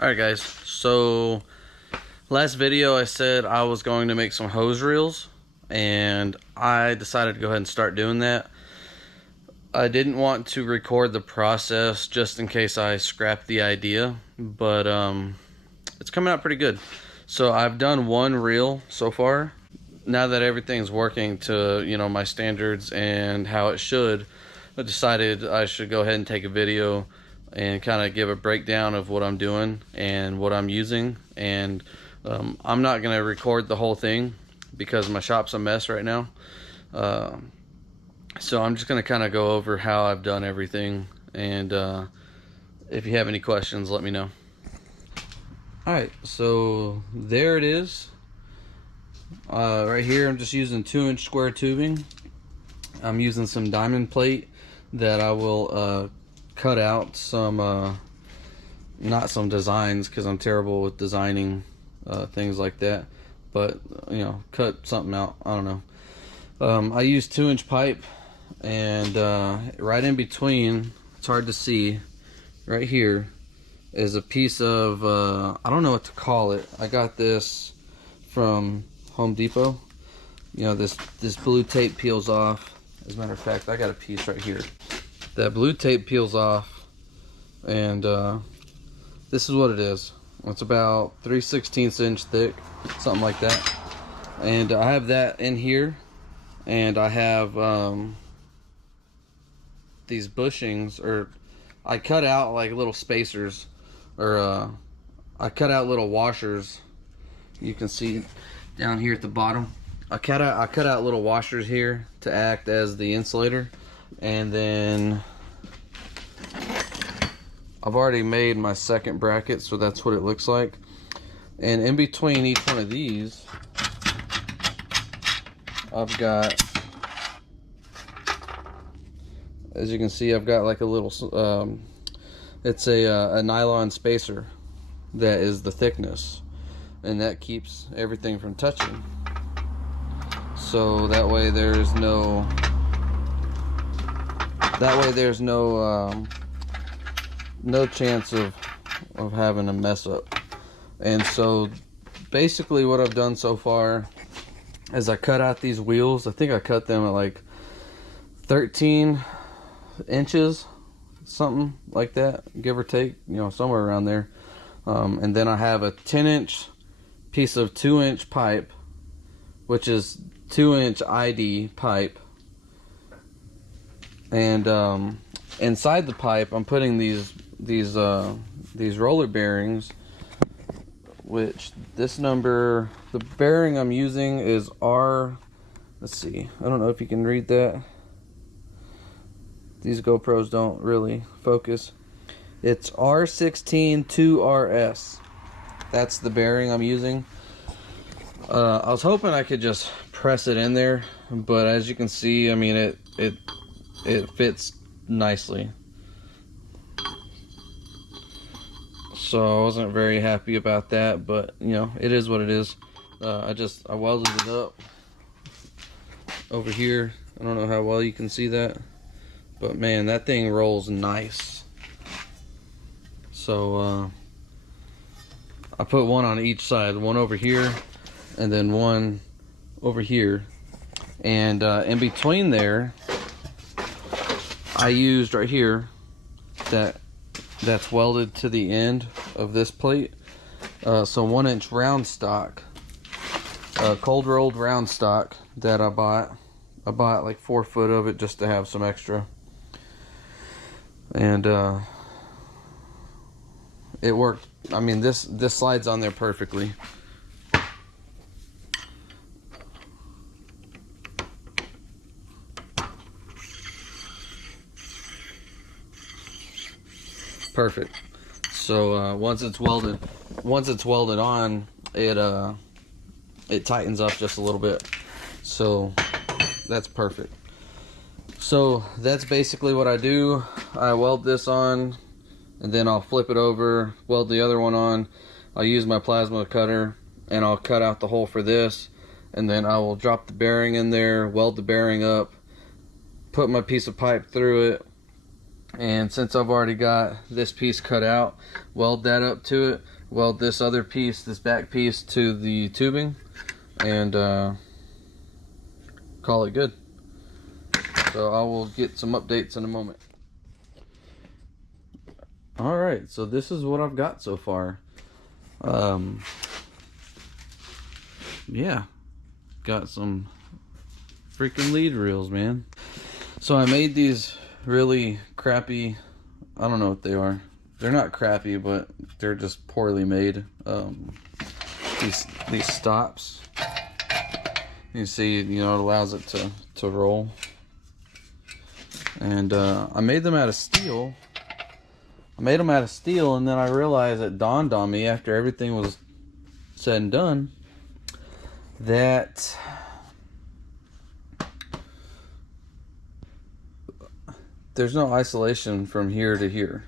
Alright guys, so last video I said I was going to make some hose reels, and I decided to go ahead and start doing that. I didn't want to record the process just in case I scrapped the idea, but it's coming out pretty good. So I've done one reel so far. Now that everything's working to, my standards and how it should, I decided I should go ahead and take a video and kind of give a breakdown of what I'm doing and what I'm using. And I'm not going to record the whole thing because my shop's a mess right now. So I'm just going to kind of go over how I've done everything, and if you have any questions, let me know. Alright, so there it is. Right here I'm just using 2-inch square tubing. I'm using some diamond plate that I will cut out some, not some designs because I'm terrible with designing things like that, but cut something out. I don't know. I use 2-inch pipe, and right in between, it's hard to see, right here is a piece of I don't know what to call it. I got this from Home Depot. This blue tape peels off. As a matter of fact, I got a piece right here. That blue tape peels off, and this is what it is. It's about 3/16 inch thick, something like that. And I have that in here, and I have these bushings, or I cut out like little spacers, or I cut out little washers. You can see down here at the bottom. I cut out little washers here to act as the insulator, and then I've already made my second bracket, so that's what it looks like. And in between each one of these, I've got, as you can see, I've got like a little, it's a nylon spacer that is the thickness, and that keeps everything from touching. So that way there's no, no chance of having a mess up. And so basically what I've done so far is I cut out these wheels. I think I cut them at like 13 inches, something like that, give or take, somewhere around there. And then I have a 10-inch piece of 2-inch pipe, which is 2-inch ID pipe, and inside the pipe I'm putting these roller bearings, which this number, the bearing I'm using is R, let's see, I don't know if you can read that. These GoPros don't really focus. It's R162RS. That's the bearing I'm using. I was hoping I could just press it in there, but as you can see, I mean, it fits nicely. So I wasn't very happy about that, but it is what it is. I welded it up over here. I don't know how well you can see that, but man, that thing rolls nice. So I put one on each side, one over here and then one over here, and in between there I used right here that's welded to the end of this plate, so 1-inch round stock, cold rolled round stock that I bought like 4 foot of it just to have some extra, and it worked. I mean, this slides on there perfectly. Perfect. So once it's welded on, it tightens up just a little bit. So that's perfect. So that's basically what I do. I weld this on, and then I'll flip it over, weld the other one on. I'll use my plasma cutter, and I'll cut out the hole for this, and then I will drop the bearing in there, weld the bearing up, put my piece of pipe through it, And since I've already got this piece cut out, weld that up to it, weld this other piece, this back piece, to the tubing, and call it good. So I will get some updates in a moment. Alright, so this is what I've got so far. Yeah, got some freaking lead reels, man. So I made these really crappy, I don't know what they are. They're not crappy, but they're just poorly made. These stops. You see, you know, it allows it to roll. And I made them out of steel. And then I realized, it dawned on me after everything was said and done, that there's no isolation from here to here.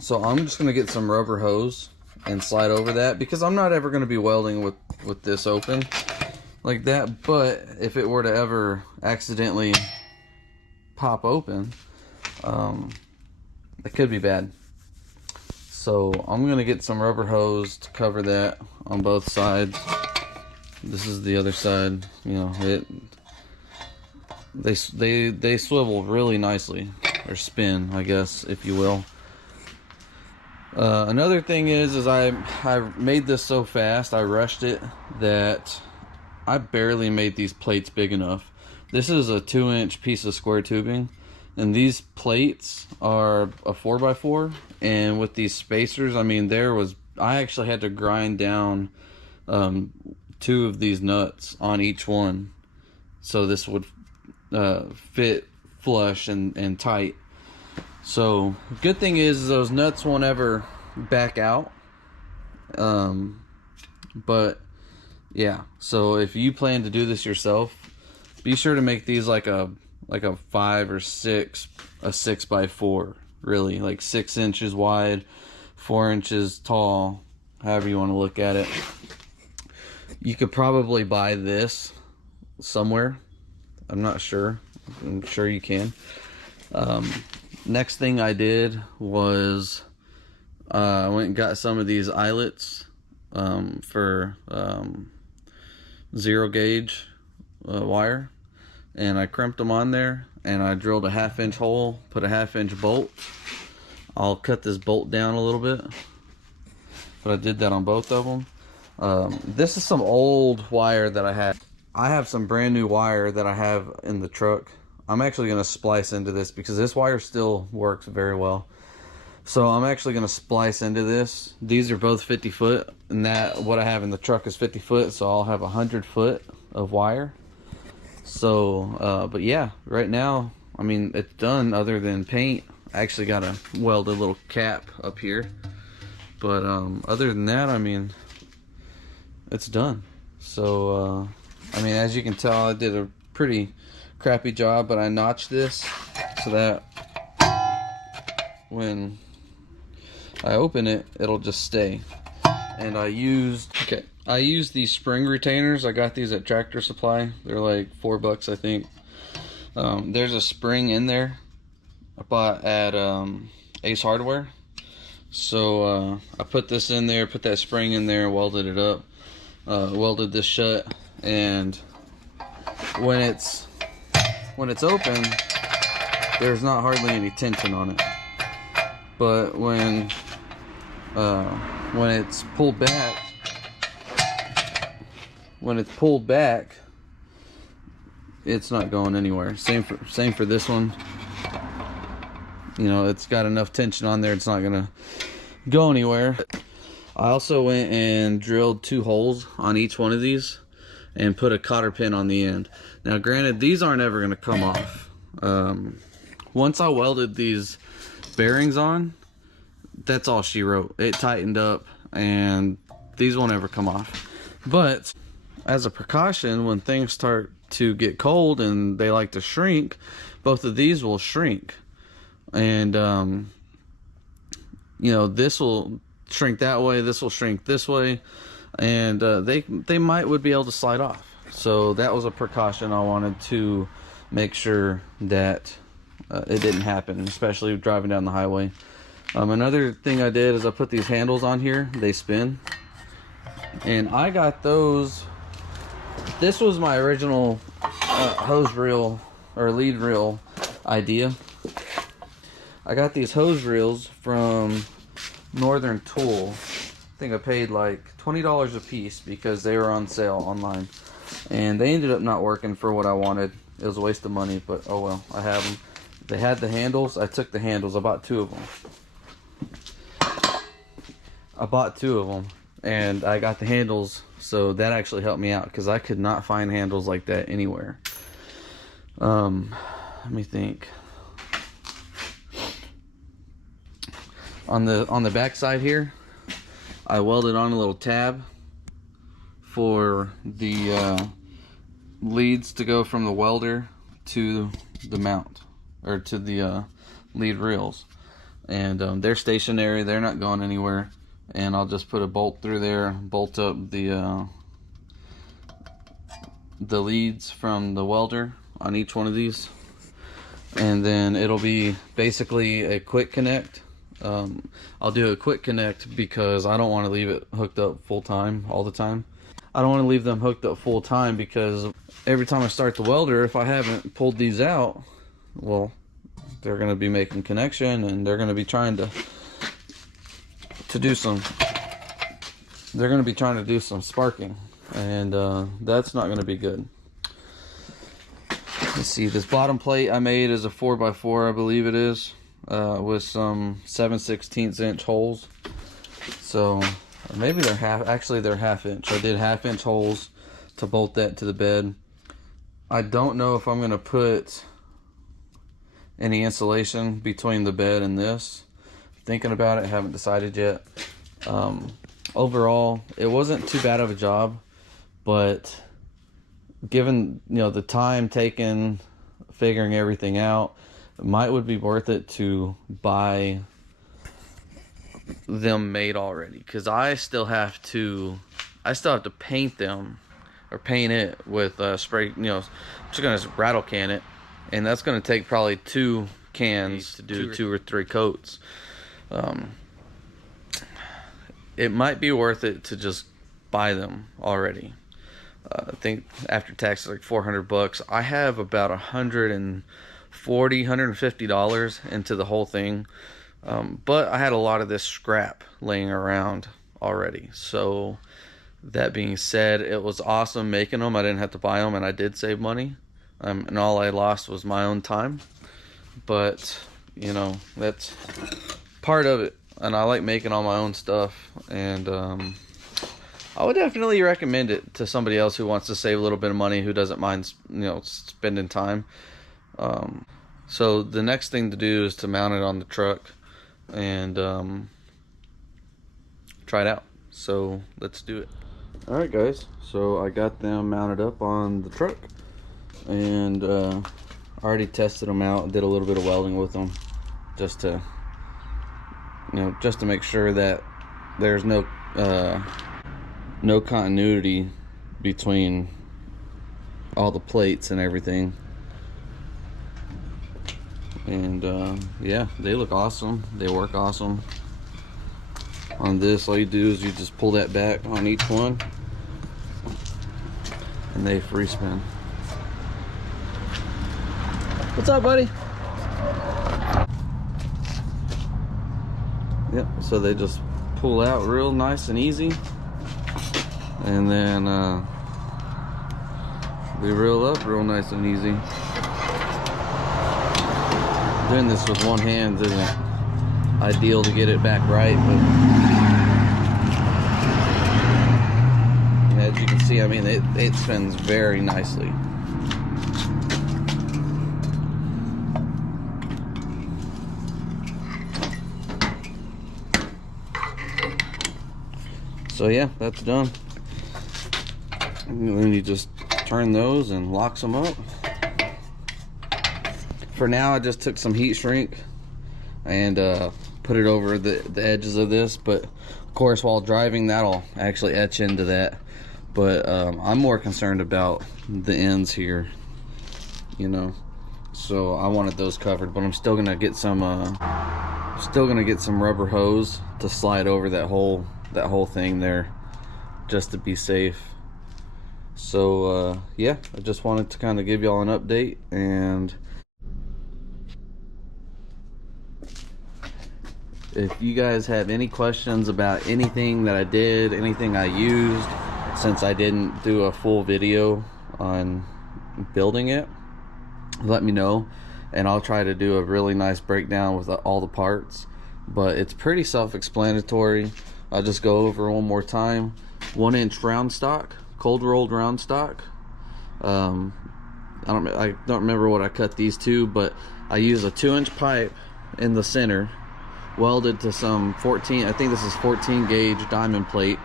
So I'm just going to get some rubber hose and slide over that, because I'm not ever going to be welding with this open like that. But if it were to ever accidentally pop open, it could be bad. So I'm going to get some rubber hose to cover that on both sides. This is the other side. You know, they swivel really nicely, or spin, I guess, if you will. Another thing is I made this so fast, I rushed it, that I barely made these plates big enough. This is a 2-inch piece of square tubing, and these plates are a 4x4, and with these spacers, I mean, I actually had to grind down 2 of these nuts on each one, so this would fit flush and tight. So good thing is those nuts won't ever back out. But yeah, so if you plan to do this yourself, be sure to make these like a 5 or 6, a 6x4, really, like 6 inches wide, 4 inches tall, however you want to look at it. You could probably buy this somewhere. I'm not sure. I'm sure you can. Next thing I did was I went and got some of these eyelets for 0 gauge wire, and I crimped them on there, and I drilled a 1/2 inch hole, put a 1/2 inch bolt. I'll cut this bolt down a little bit, but I did that on both of them. This is some old wire that I had. I have some brand new wire that I have in the truck. I'm actually going to splice into this because this wire still works very well. So I'm actually going to splice into this. These are both 50 foot, and what I have in the truck is 50 foot, so I'll have 100 foot of wire. So, but yeah, right now, I mean, it's done other than paint. I actually got to weld a little cap up here. But other than that, I mean, it's done. So, I mean, as you can tell, I did a pretty crappy job, but I notched this so that when I open it, it'll just stay. And I used these spring retainers. I got these at Tractor Supply. They're like $4, I think. There's a spring in there I bought at Ace Hardware. So I put this in there, put that spring in there, welded it up, welded this shut, and when it's open, there's not hardly any tension on it. But when it's pulled back, it's not going anywhere. Same for this one. You know, it's got enough tension on there, it's not gonna go anywhere. I also went and drilled 2 holes on each one of these and put a cotter pin on the end. Now granted, these aren't ever gonna come off. Once I welded these bearings on, that's all she wrote. It tightened up and these won't ever come off. But as a precaution, when things start to get cold and they like to shrink, both of these will shrink. And you know, this will shrink that way, this will shrink this way, and they would be able to slide off. So that was a precaution I wanted to make sure that it didn't happen, especially driving down the highway. Another thing I did is I put these handles on here. They spin, and I got those. This was my original hose reel or lead reel idea. I got these hose reels from Northern Tool. I think I paid like $20 a piece because they were on sale online, and they ended up not working for what I wanted. It was a waste of money, but oh well, I have them. They had the handles. I took the handles. I bought two of them. And I got the handles, so that actually helped me out because I could not find handles like that anywhere. Let me think. On the back side here, I welded on a little tab for the leads to go from the welder to the mount, or to the lead reels. And they're stationary, they're not going anywhere. And I'll just put a bolt through there, bolt up the leads from the welder on each one of these, and then it'll be basically a quick connect. I'll do a quick connect because I don't want to leave it hooked up full time all the time. I don't want to leave them hooked up full time because every time I start the welder, if I haven't pulled these out, well, they're going to be making connection, and they're going to be trying to do some sparking, and that's not going to be good. Let's see, this bottom plate I made is a 4x4, I believe it is, with some 7/16 inch holes. So maybe they're half inch. I did half-inch holes to bolt that to the bed. I don't know if I'm going to put any insulation between the bed and this. Thinking about it, haven't decided yet. Overall, it wasn't too bad of a job, but given the time taken figuring everything out, it would be worth it to buy them made already, because I still have to paint them, or paint it with spray. I'm just gonna rattle can it, and that's gonna take probably 2 cans to do 2 or 3 coats. It might be worth it to just buy them already. I think after tax, like $400. I have about $150 into the whole thing, but I had a lot of this scrap laying around already. So that being said, it was awesome making them. I didn't have to buy them, and I did save money, and all I lost was my own time. But that's part of it, and I like making all my own stuff, and I would definitely recommend it to somebody else who wants to save a little bit of money, who doesn't mind spending time. So the next thing to do is to mount it on the truck and try it out. So let's do it. Alright guys, so I got them mounted up on the truck, and I already tested them out, did a little bit of welding with them, just to make sure that there's no continuity between all the plates and everything. And yeah, they look awesome, they work awesome. On this, all you do is you just pull that back on each one, and they free spin. What's up, buddy? Yep, so they just pull out real nice and easy, and then they reel up real nice and easy. Doing this with one hand isn't ideal to get it back right, but as you can see, I mean, it spins very nicely. So yeah, that's done. And then you just turn those and locks them up. For now, I just took some heat shrink and put it over the edges of this, but of course while driving that'll actually etch into that. But I'm more concerned about the ends here, so I wanted those covered, but I'm still gonna get some rubber hose to slide over that whole thing there, just to be safe. So yeah, I just wanted to kind of give y'all an update. And if you guys have any questions about anything that I did, anything I used, since I didn't do a full video on building it, let me know, and I'll try to do a really nice breakdown with all the parts. But it's pretty self-explanatory. I'll just go over one more time. 1-inch round stock, cold rolled round stock. I don't remember what I cut these to, but I use a 2-inch pipe in the center, welded to some 14, I think this is 14 gauge diamond plate.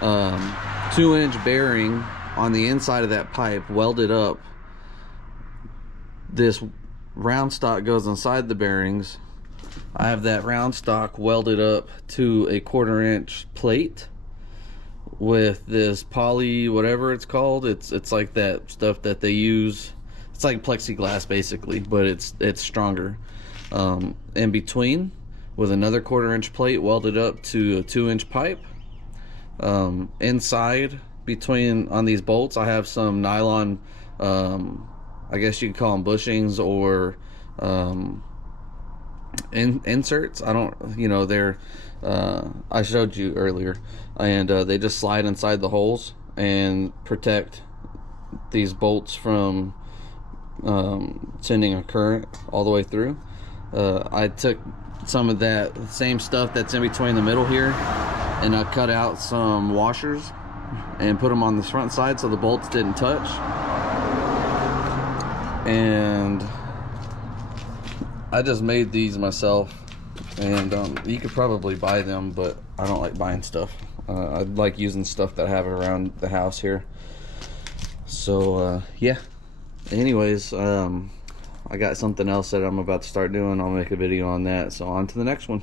2-inch bearing on the inside of that pipe, welded up. This round stock goes inside the bearings. I have that round stock welded up to a 1/4-inch plate with this poly, whatever it's called. It's like that stuff that they use. It's like plexiglass basically, but it's stronger. In between, with another 1/4-inch plate welded up to a 2-inch pipe. Inside, between on these bolts, I have some nylon, I guess you could call them bushings, or inserts. I don't, they're I showed you earlier, and they just slide inside the holes and protect these bolts from sending a current all the way through. I took some of that same stuff that's in between the middle here, and I cut out some washers and put them on the front side so the bolts didn't touch. And I just made these myself, and you could probably buy them, but I don't like buying stuff. I like using stuff that I have around the house here. So yeah, anyways, I got something else that I'm about to start doing. I'll make a video on that, so on to the next one.